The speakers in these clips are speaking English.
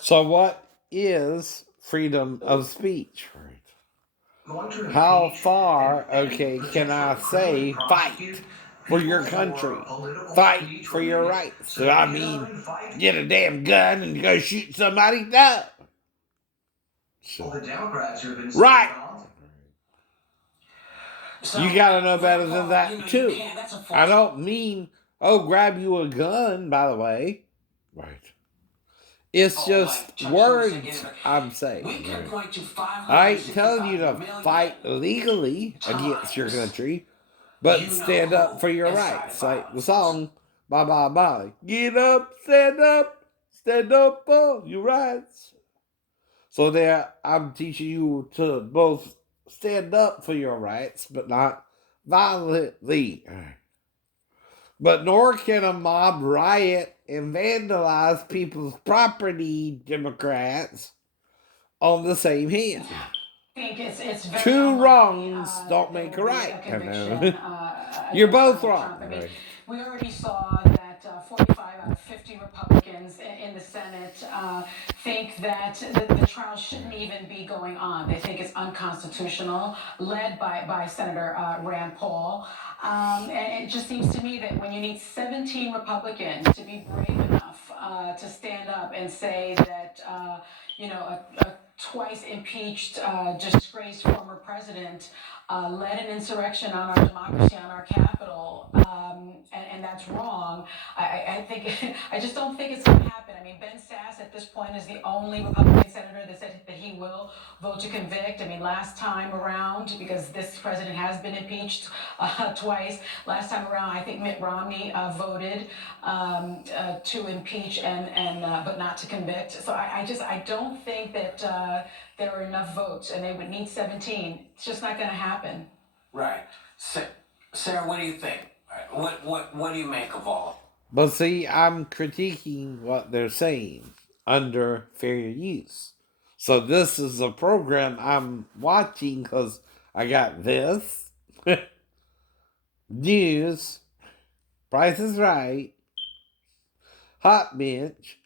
So what is freedom of speech? How far, can I say fight for your country? Fight for your rights. So I mean, get a damn gun and go shoot somebody? No. Well, the Democrats who have been right. So, you gotta know better than that too. I don't mean, grab you a gun, by the way. Right. It's just words I'm saying. I ain't telling you to fight legally against your country, but stand up for your rights. Like the song, bye bye bye. Get up stand up for your rights. So there, I'm teaching you to both stand up for your rights, but not violently. But nor can a mob riot and vandalize people's property, Democrats, on the same hand. I think it's very Two wrongs don't make a right. You're both wrong. Right. We already saw that 45 out of 50 Republicans in the Senate think that the trial shouldn't even be going on. They think it's unconstitutional, led by Senator Rand Paul. And it just seems to me that when you need 17 Republicans to be brave enough to stand up and say that, a twice impeached, disgraced former president led an insurrection on our democracy, on our capital, and that's wrong. I think I just don't think it's going to happen. I mean, Ben Sass at this point is the only Republican senator that said that he will vote to convict. I mean, last time around, because this president has been impeached twice, last time around, I think Mitt Romney voted to impeach and but not to convict. So I don't think that there are enough votes, and they would need 17. It's just not going to happen. Right. Sarah, what do you think? What do you make of all? But see, I'm critiquing what they're saying under fair use. So this is a program I'm watching because I got this, news, Price is Right, Hot Bench,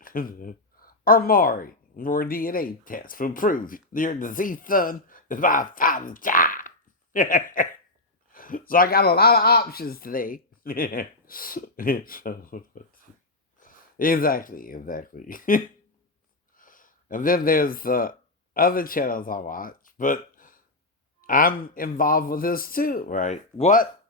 or Maury. Your DNA test will prove your deceased son is my father's child. So I got a lot of options today. Exactly. And then there's the other channels I watch, but I'm involved with this too, right? What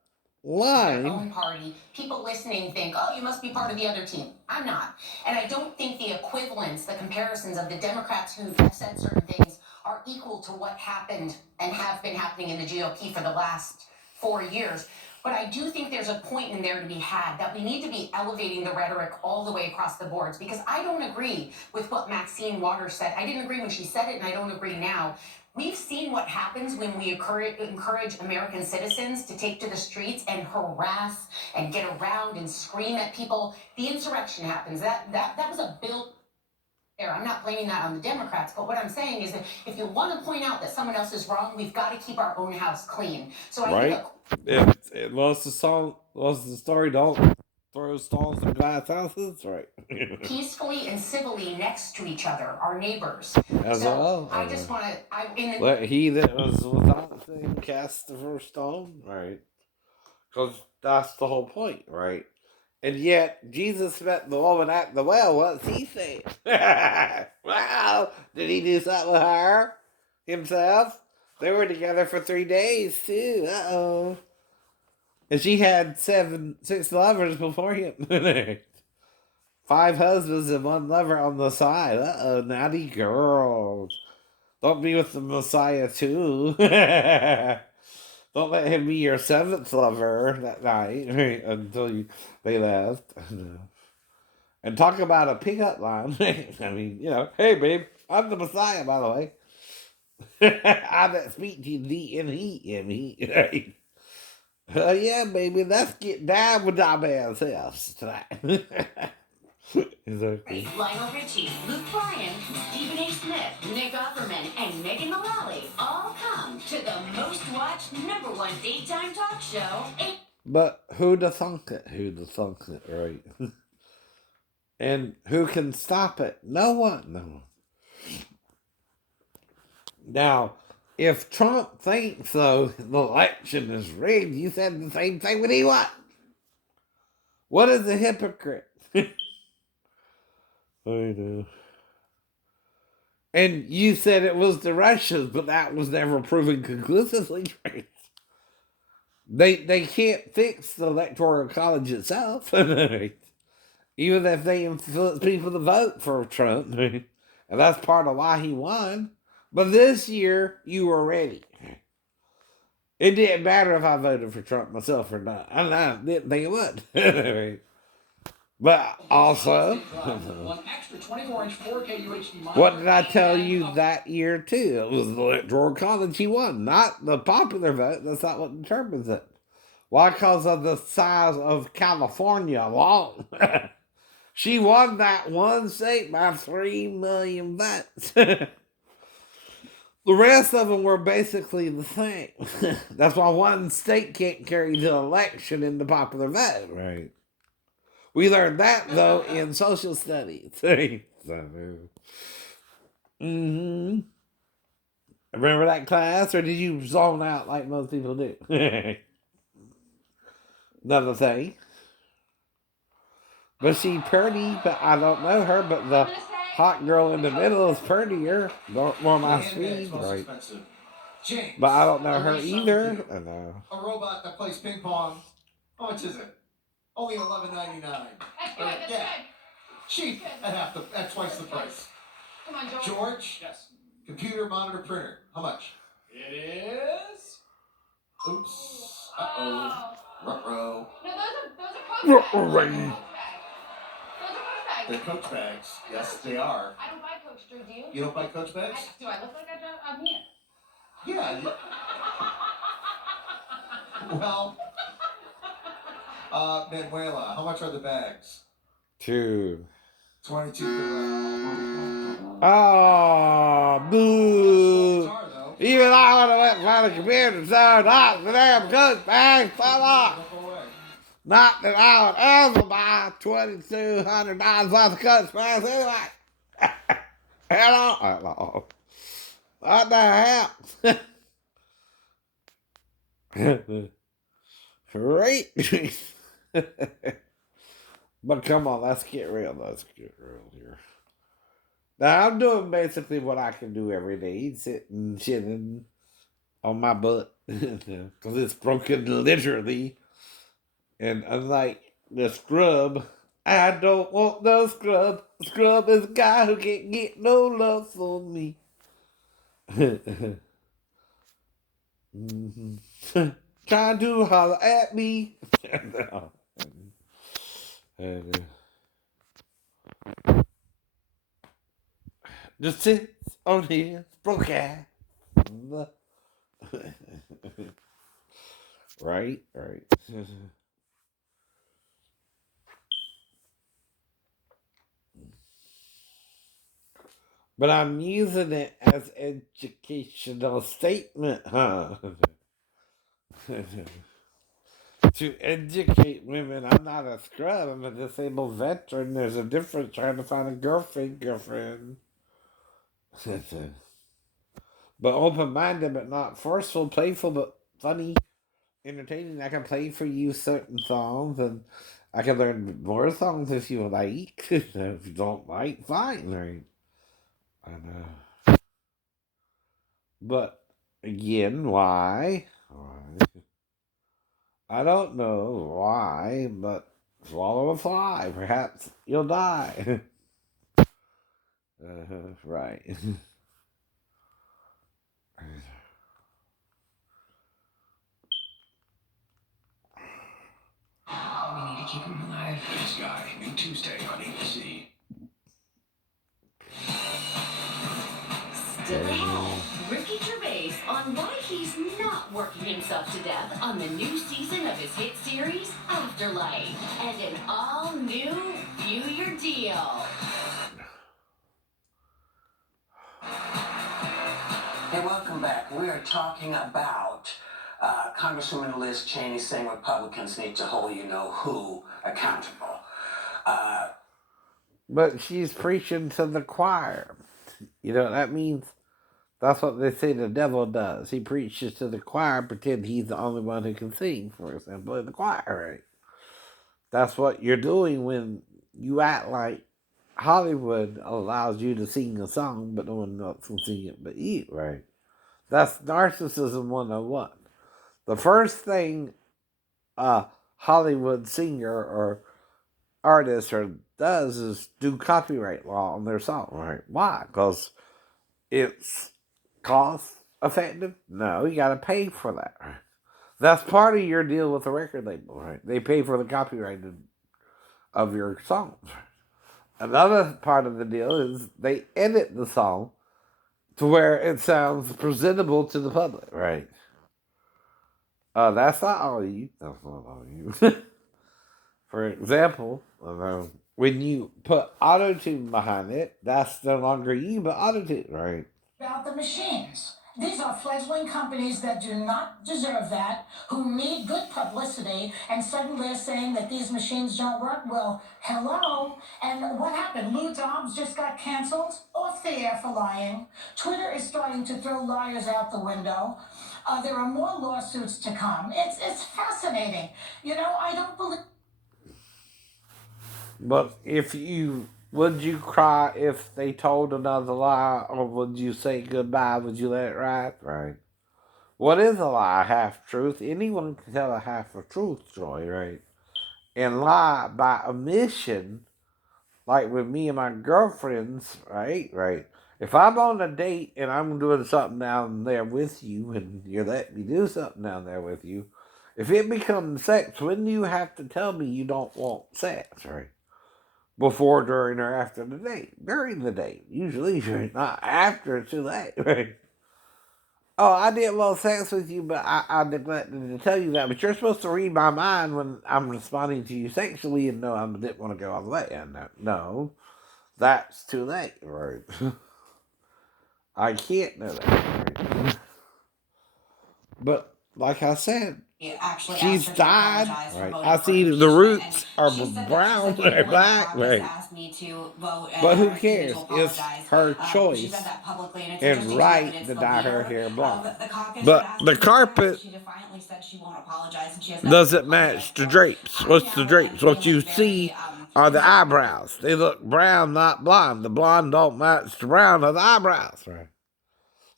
line? Their own party. People listening think, oh, you must be part of the other team. I'm not. And I don't think the equivalents, the comparisons of the Democrats who have said certain things are equal to what happened and have been happening in the GOP for the last 4 years. But I do think there's a point in there to be had that we need to be elevating the rhetoric all the way across the boards, because I don't agree with what Maxine Waters said. I didn't agree when she said it, and I don't agree now. We've seen what happens when we encourage American citizens to take to the streets and harass and get around and scream at people. The insurrection happens. That was a bill there. I'm not blaming that on the Democrats, but what I'm saying is that if you want to point out that someone else is wrong, we've got to keep our own house clean. So I think it loves the story. Don't throw stones in glass houses, right? Peacefully and civilly next to each other, our neighbors. As so well. I just want to. Let he that was without sin cast the first stone, right? Because that's the whole point, right? And yet, Jesus met the woman at the well. What's he saying? Well, did he do something with her himself? They were together for 3 days, too. Uh-oh. And she had 6 lovers before him. 5 husbands and 1 lover on the side. Uh-oh, naughty girls. Don't be with the Messiah, too. Don't let him be your 7th lover that night, right, until they left. And talk about a pickup line. I mean, hey, babe, I'm the Messiah, by the way. I that speak to thee and he. Right? Yeah, baby, let's get down with our bad selves tonight. Exactly. Lionel Richie, Luke Bryan, Stephen A. Smith, Nick Offerman, and Megan Mullally all come to the most watched #1 daytime talk show. But who'da thunk it, right? And who can stop it? No one. No one. Now, if Trump thinks, though, the election is rigged, you said the same thing when he won. What is a hypocrite? I know. And you said it was the Russians, but that was never proven conclusively. Right? They can't fix the electoral college itself. Even if they influence people to vote for Trump. And that's part of why he won. But this year, you were ready. It didn't matter if I voted for Trump myself or not. I didn't think it would. But also, what did I tell you that year too? It was the electoral college he won, not the popular vote. That's not what determines it. Why? Because of the size of California alone. She won that one state by 3 million votes. The rest of them were basically the same. That's why one state can't carry the election in the popular vote. Right. We learned that, though, in social studies. Mm-hmm. Remember that class, or did you zone out like most people do? Another thing. But she pretty, but I don't know her, but the hot girl in the middle is prettier. More my speed, right? But I don't know her either. I know. A robot that plays ping pong. How much is it? Only $11.99. That's good. That's Yeah. good. Cheap at twice the price. Come on, George. George? Yes. Computer monitor printer. How much? It is. Oops. Uh-oh. Ruh-roh. No, those are Coach bags. Right. Those are Coach bags. They're Coach bags. Yes, they are. I don't buy Coach, Drew, do you? You don't buy Coach bags? Do I look like I'm here? Yeah. Well, Manuela, how much are the bags? 2. 22 per Oh, boo. Even I would have went by the computer, so not the damn Coach bag fell off. Not that I would ever buy $2,200 worth of Coach bags anyway. Hello. What the hell? Great. But come on, let's get real. Let's get real here. Now, I'm doing basically what I can do every day. Sitting, chilling on my butt. Because it's broken literally. And unlike the scrub, I don't want no scrub. Scrub is a guy who can't get no love from me. Trying to holler at me. Just sits on his broke ass. Right. But I'm using it as educational statement, huh? To educate women. I'm not a scrub. I'm a disabled veteran. There's a difference trying to find a girlfriend. But open-minded, but not forceful, playful, but funny, entertaining. I can play for you certain songs, and I can learn more songs if you like. If you don't like, fine. Right? I know. But again, why? I don't know why, but swallow a fly. Perhaps you'll die. Right. We need to keep him alive. This guy, new Tuesday on ABC. Still ahead, Ricky Gervais on why he's not working himself to death on the new season of his hit series, Afterlife, and an all-new View Your Deal. Hey, welcome back. We are talking about Congresswoman Liz Cheney saying Republicans need to hold you-know-who accountable. But she's preaching to the choir. You know what that means? That's what they say the devil does. He preaches to the choir, pretend he's the only one who can sing, for example, in the choir, right? That's what you're doing when you act like Hollywood allows you to sing a song, but no one else can sing it but you, right? That's narcissism 101. The first thing a Hollywood singer or artist does is do copyright law on their song, right? Why? Because it's cost effective? No, you got to pay for that, right? That's part of your deal with the record label, right? They pay for the copyright of your songs. Another part of the deal is they edit the song to where it sounds presentable to the public, right? That's not all you. That's not all you. For example, when you put auto tune behind it, that's no longer you, but auto tune, right? About the machines. These are fledgling companies that do not deserve that, who need good publicity, and suddenly are saying that these machines don't work. Well, hello. And what happened? Lou Dobbs just got canceled off the air for lying. Twitter is starting to throw liars out the window. There are more lawsuits to come. It's fascinating. You know, I don't believe. But would you cry if they told another lie, or would you say goodbye? Would you let it ride? Right. What is a lie? Half truth. Anyone can tell a half of truth, Joy, right? And lie by omission, like with me and my girlfriends, right? Right. If I'm on a date and I'm doing something down there with you, and you're letting me do something down there with you, if it becomes sex, when do you have to tell me you don't want sex, right? Before, during, or after the date? During the date, usually, right? Not after, it's too late, right? Oh, I did well sex with you, but I neglected to tell you that. But you're supposed to read my mind when I'm responding to you sexually, and no, I didn't want to go all the way. And no, that's too late, right? I can't know that, right? But like I said, she's died, right? I see the roots are brown or black, right? But who cares? It's her choice and right to dye her hair blonde. But the carpet doesn't match the drapes. What's the drapes? What you see are the eyebrows. They look brown, not blonde. The blonde don't match the brown of the eyebrows, right?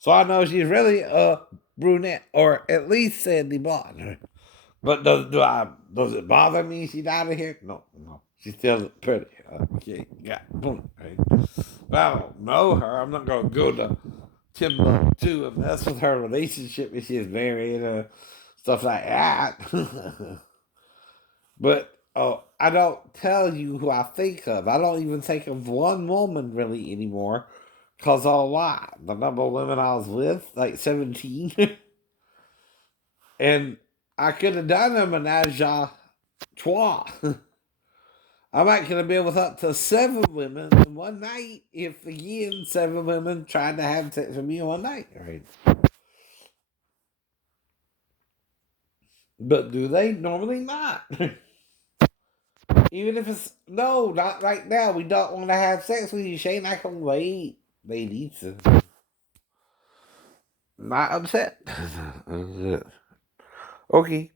So I know she's really a brunette, or at least sandy blonde. Right? But does it bother me she dyed her hair? No, no. She's still pretty. Okay, got boom, right? But I don't know her. I'm not gonna go to Timbuktu and mess with her relationship if she's married or stuff like that. But I don't tell you who I think of. I don't even think of one woman really anymore. Cause I'll lie. The number of women I was with, like 17. And I could have done a menage a trois. I might could have been with up to 7 women in one night if, again, 7 women tried to have sex with me in one night. Right? But do they? Normally not. Even if it's, no, not right now. We don't want to have sex with you, Shane. I can wait. Ladies. Not upset. Okay.